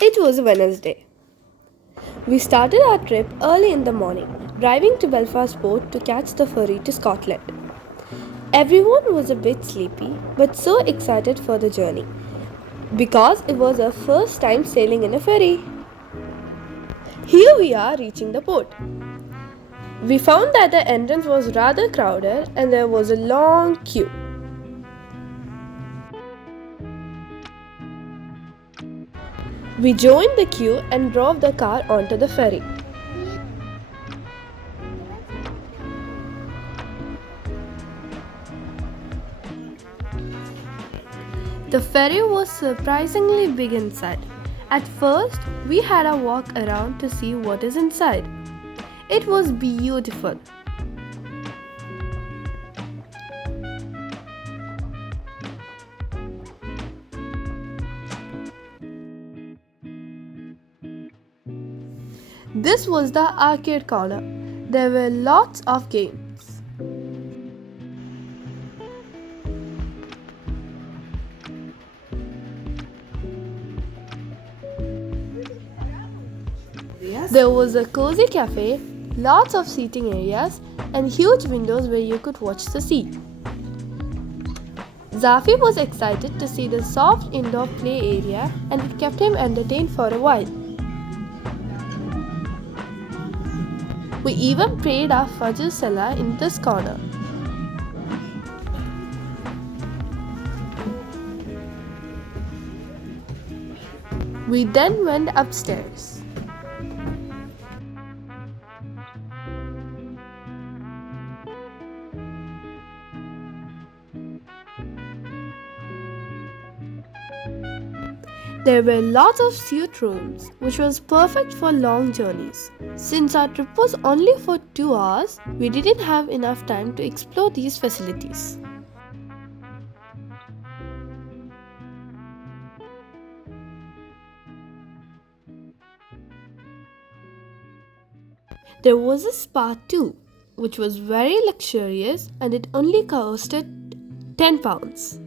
It was Wednesday. We started our trip early in the morning, driving to Belfast port to catch the ferry to Scotland. Everyone was a bit sleepy, but so excited for the journey because it was our first time sailing in a ferry. Here we are reaching the port. We found that the entrance was rather crowded and there was a long queue. We joined the queue and drove the car onto the ferry. The ferry was surprisingly big inside. At first, we had a walk around to see what is inside. It was beautiful. This was the arcade corner. There were lots of games. There was a cozy cafe, lots of seating areas, and huge windows where you could watch the sea. Zafi was excited to see the soft indoor play area, and it kept him entertained for a while. We even prayed our Fajr Salah in this corner. We then went upstairs. There were lots of suite rooms, which was perfect for long journeys. Since our trip was only for 2 hours, we didn't have enough time to explore these facilities. There was a spa too, which was very luxurious and it only costed £10.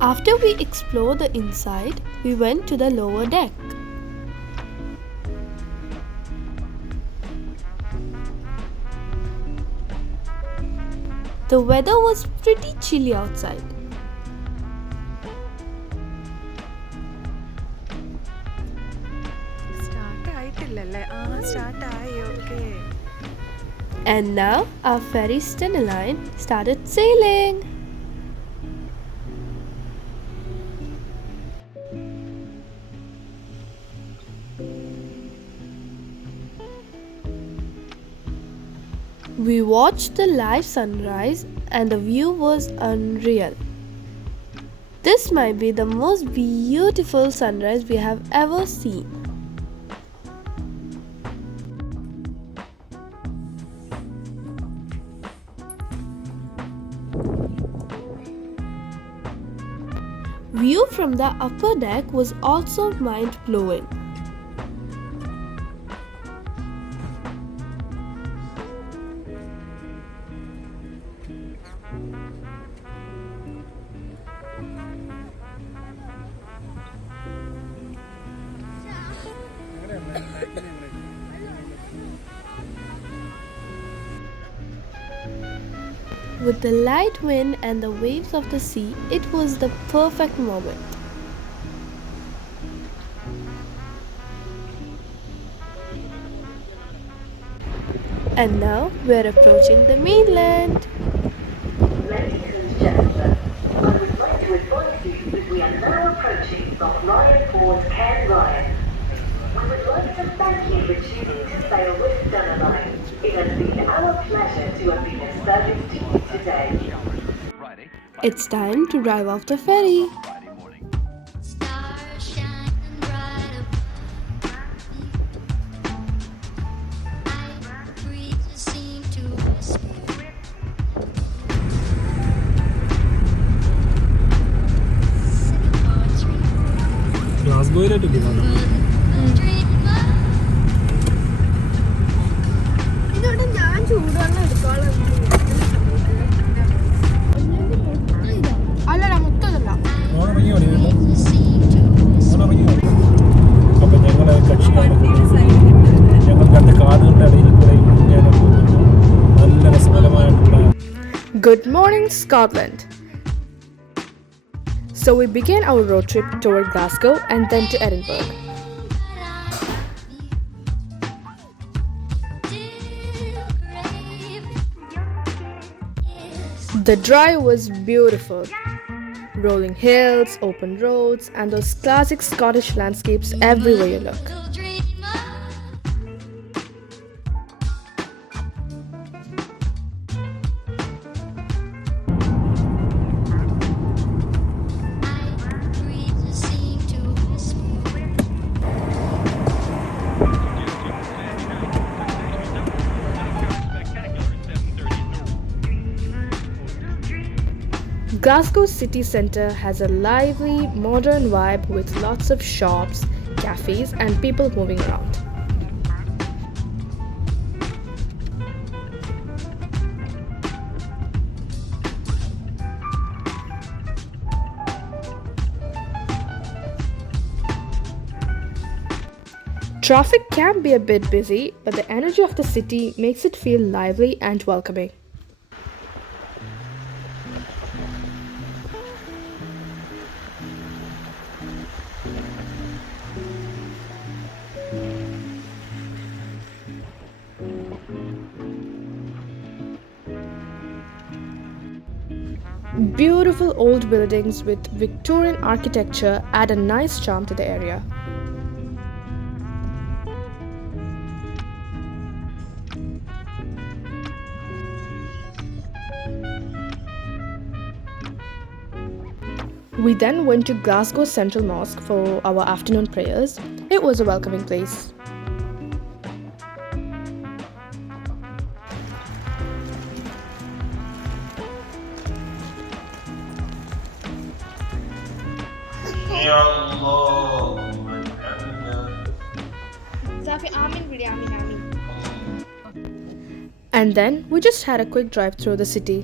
After we explored the inside, we went to the lower deck. The weather was pretty chilly outside. And now our ferry Line started sailing. We watched the live sunrise and the view was unreal. This might be the most beautiful sunrise we have ever seen. View from the upper deck was also mind-blowing. With the light wind and the waves of the sea, it was the perfect moment. And now we're approaching the mainland. Ladies and gentlemen, I would like to advise you that we are now approaching Loch Ryan Port Cairn Ryan. We would like to thank you for choosing to sail with Line. It has been our pleasure to have been of service to you today. It's time to drive off the ferry. ഇതോടെ ഞാൻ ചൂടുവെള്ളം എടുത്തോളാം. അല്ലല്ല മുത്തതല്ല. അപ്പം ഞങ്ങളെ കക്ഷിയാണ് ഞങ്ങൾ രണ്ട് കാടുകളുടെ ഇടയിൽ കൂടെ നല്ല രസകരമായിട്ടുള്ള. Good morning, Scotland. So we began our road trip toward Glasgow and then to Edinburgh. The drive was beautiful. Rolling hills, open roads, and those classic Scottish landscapes everywhere you look. Glasgow city centre has a lively, modern vibe with lots of shops, cafes, and people moving around. Traffic can be a bit busy, but the energy of the city makes it feel lively and welcoming. Beautiful old buildings with Victorian architecture add a nice charm to the area. We then went to Glasgow Central Mosque for our afternoon prayers. It was a welcoming place. And then we just had a quick drive through the city.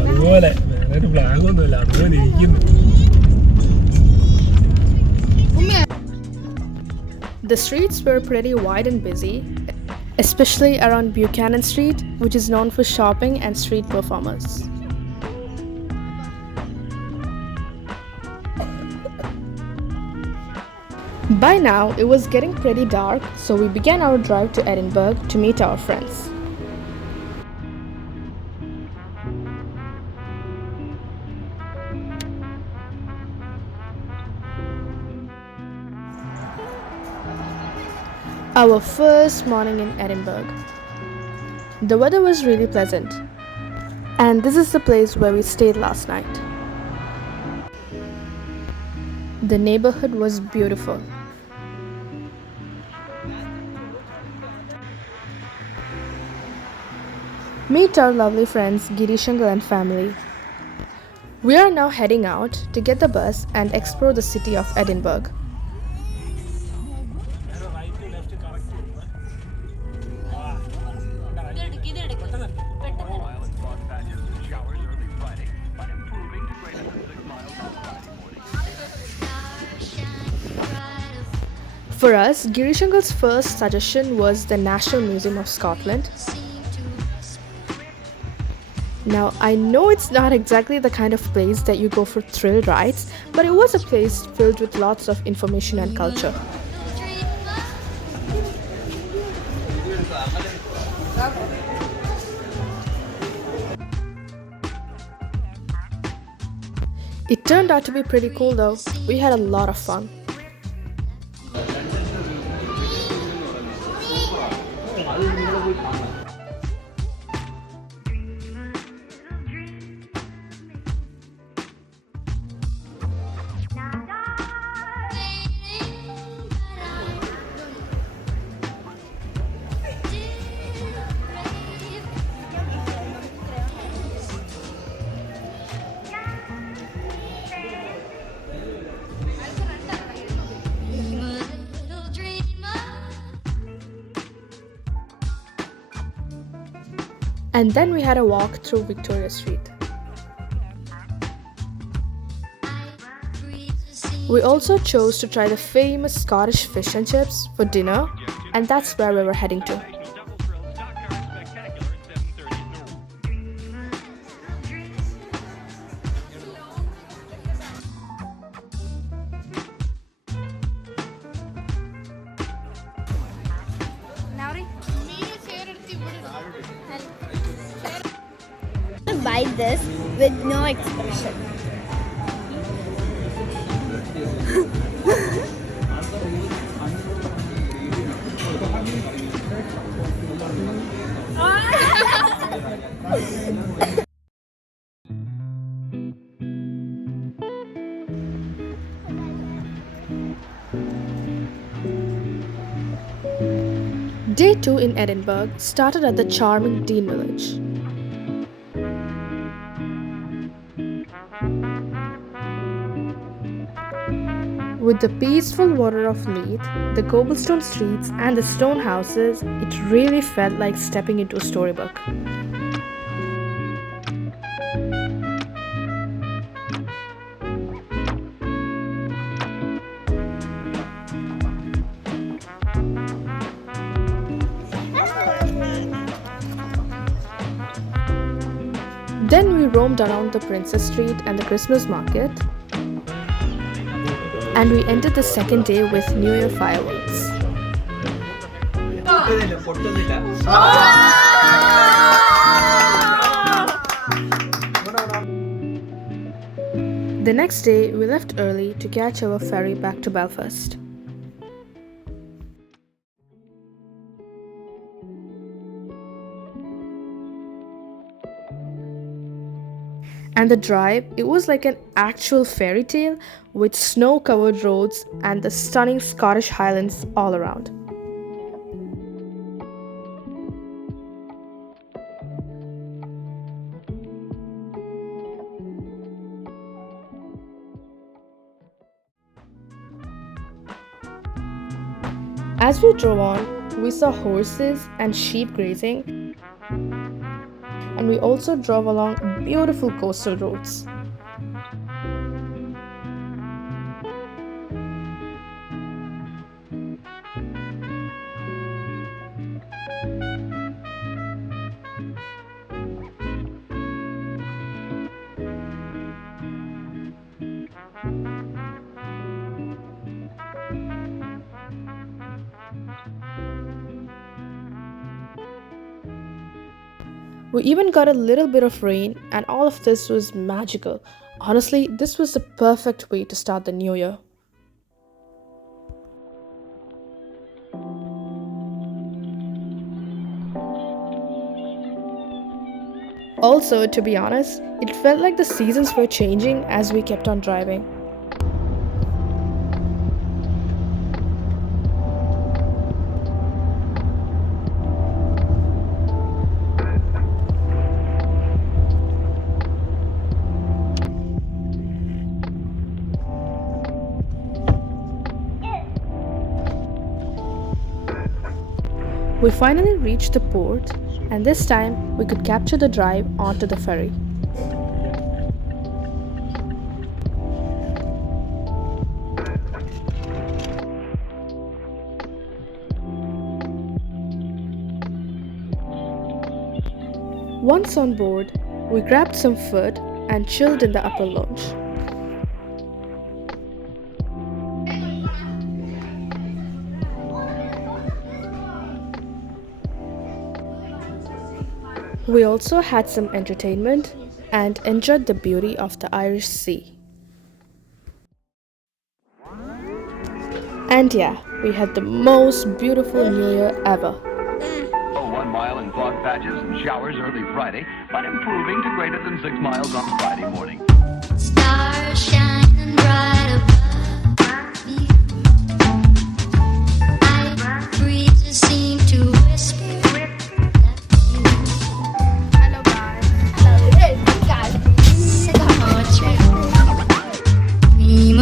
അതുപോലെ വേറെ ഫ്ലാഗൊന്നുമില്ല, അതുപോലെ ഇരിക്കുന്നു. The streets were pretty wide and busy, especially around Buchanan Street, which is known for shopping and street performers. By now, it was getting pretty dark, so we began our drive to Edinburgh to meet our friends. Our first morning in Edinburgh. The weather was really pleasant, and this is the place where we stayed last night. The neighborhood was beautiful. Meet our lovely friends Girishangal and family. We are now heading out to get the bus and explore the city of Edinburgh. For us, Girishangal's first suggestion was the National Museum of Scotland. Now, I know it's not exactly the kind of place that you go for thrill rides, but it was a place filled with lots of information and culture. It turned out to be pretty cool though. We had a lot of fun. And then we had a walk through Victoria Street. We also chose to try the famous Scottish fish and chips for dinner, and that's where we were heading to. Buy this with no expression. Day 2 in Edinburgh started at the charming Dean Village. With the peaceful water of Meath, the cobblestone streets and the stone houses, it really felt like stepping into a storybook. Then we roamed around the Princess Street and the Christmas market, and we ended the second day with Newyear fireworks. The next day, we left early to catch our ferry back to Belfast. And the drive, it was like an actual fairy tale with snow-covered roads and the stunning Scottish Highlands all around. As we drove on, we saw horses and sheep grazing, and we also drove along beautiful coastal roads. We even got a little bit of rain, and all of this was magical. Honestly, this was the perfect way to start the new year. Also, to be honest, it felt like the seasons were changing as we kept on driving. We finally reached the port, and this time we could capture the drive onto the ferry. Once on board, we grabbed some food and chilled in the upper lounge. We also had some entertainment and enjoyed the beauty of the Irish Sea. And yeah, we had the most beautiful New Year ever. 1 mile in fog patches and showers early Friday, but improving to greater than 6 miles on Friday morning. Stars shining bright above you. Night breezes seem to whisper. Hello guys. Hello guys. Dream